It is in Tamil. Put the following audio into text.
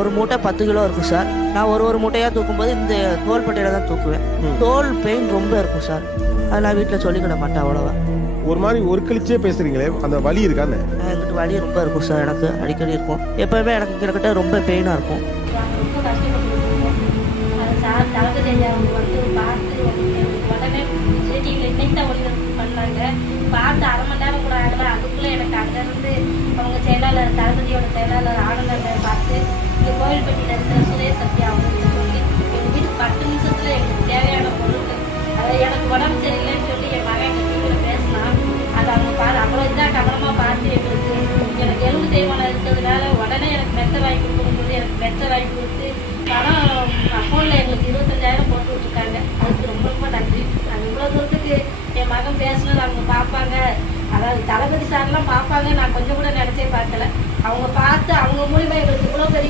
ஒரு மூட்டை 10 கிலோ இருக்கும் சார். நான் ஒரு மூட்டையாக தூக்கும்போது இந்த தோள்பட்டையில் தான் தூக்குவேன். தோல் பெயின் ரொம்ப இருக்கும் சார். அது நான் வீட்டில் சொல்லிக்கிட மாட்டேன் அவ்வளோவா. ஒரு மாதிரி ஒரு கழிச்சே பேசுறீங்களே, அந்த வலி இருக்கான்னு? என்கிட்ட வலி ரொம்ப இருக்கும் சார். எனக்கு அடிக்கடி இருக்கும். எப்போயுமே எனக்கு கிட்டத்தட்ட ரொம்ப பெயினாக இருக்கும். ரொம்ப கஷ்டப்பட்டு அது சார் தளபதி அவங்க வந்து பார்த்து உடனே டிவியில் இன்னைக்கு தான் ஒளிபரப்பு பண்ணாங்க. பார்த்து அரை மணி நேரம் கூட ஆகலை. அதுக்குள்ளே எனக்கு அங்கேருந்து அவங்க செயலாளர் தளபதியோட செயலாளர் ஆனந்தனை பார்த்து இங்கே கோவில்பட்டியில் இருக்கிற சுரேஷ் சத்யா அவங்களுக்கு சொல்லி எங்கள் வீட்டுக்கு 10 நிமிஷத்தில் எங்களுக்கு தேவையான பொருட்கள் அதை எனக்கு உடம்பு சரியில்லைன்னு சொல்லி என் மகன் எங்கள் டிவியில் பேசினான். அதை அவங்க அவ்வளோ இதாக கவனமாக பார்த்து எனக்கு எலும்பு தேய்மானம் இருக்கிறதுனால உடனே எனக்கு மெத்த வாங்கி கொடுக்கணும்னு எனக்கு மெத்த வாங்கி கொடுத்து பணம் அக்கௌண்ட்டில் எங்களுக்கு 25,000 போட்டு விட்டுருக்காங்க. அதுக்கு ரொம்ப ரொம்ப நன்றி. அது இவ்வளோ தூரத்துக்கு என் மகன் பேசினது அவங்க பார்ப்பாங்க, அதாவது தளபதி சார்லாம் பார்ப்பாங்க நான் கொஞ்சம் கூட நினச்சே பார்க்கல. அவங்க பார்த்து அவங்க மூலிமா எங்களுக்கு இவ்வளோ பெரிய